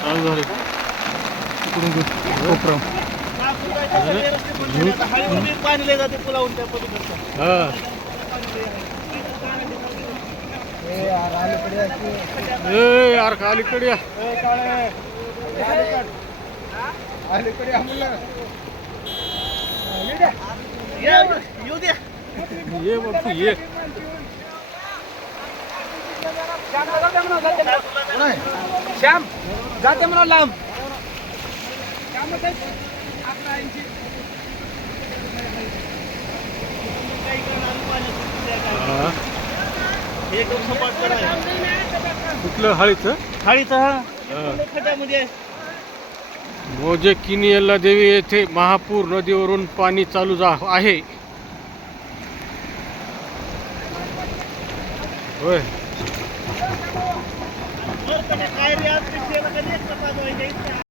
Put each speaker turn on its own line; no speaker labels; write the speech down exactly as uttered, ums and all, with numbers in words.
चालू झाले का?
इकडून कोपरा
पाणी लय जाते पुलावून त्या पलीकडचं.
हा ए यार खालीकडे या.
येऊ द्या.
ये बापू ये.
श्याम जाते म्हणा लांब.
हा.
एकदम सपाट करायचं.
कुठलं हळीचं?
खाळीचं हा
हा.
खड्ड्यामध्ये
मोजे किनियल्ला देवी येथे महापूर नदीवरून पाणी चालू जा आहे. होय.
काय रे आज पिशेला कधी एक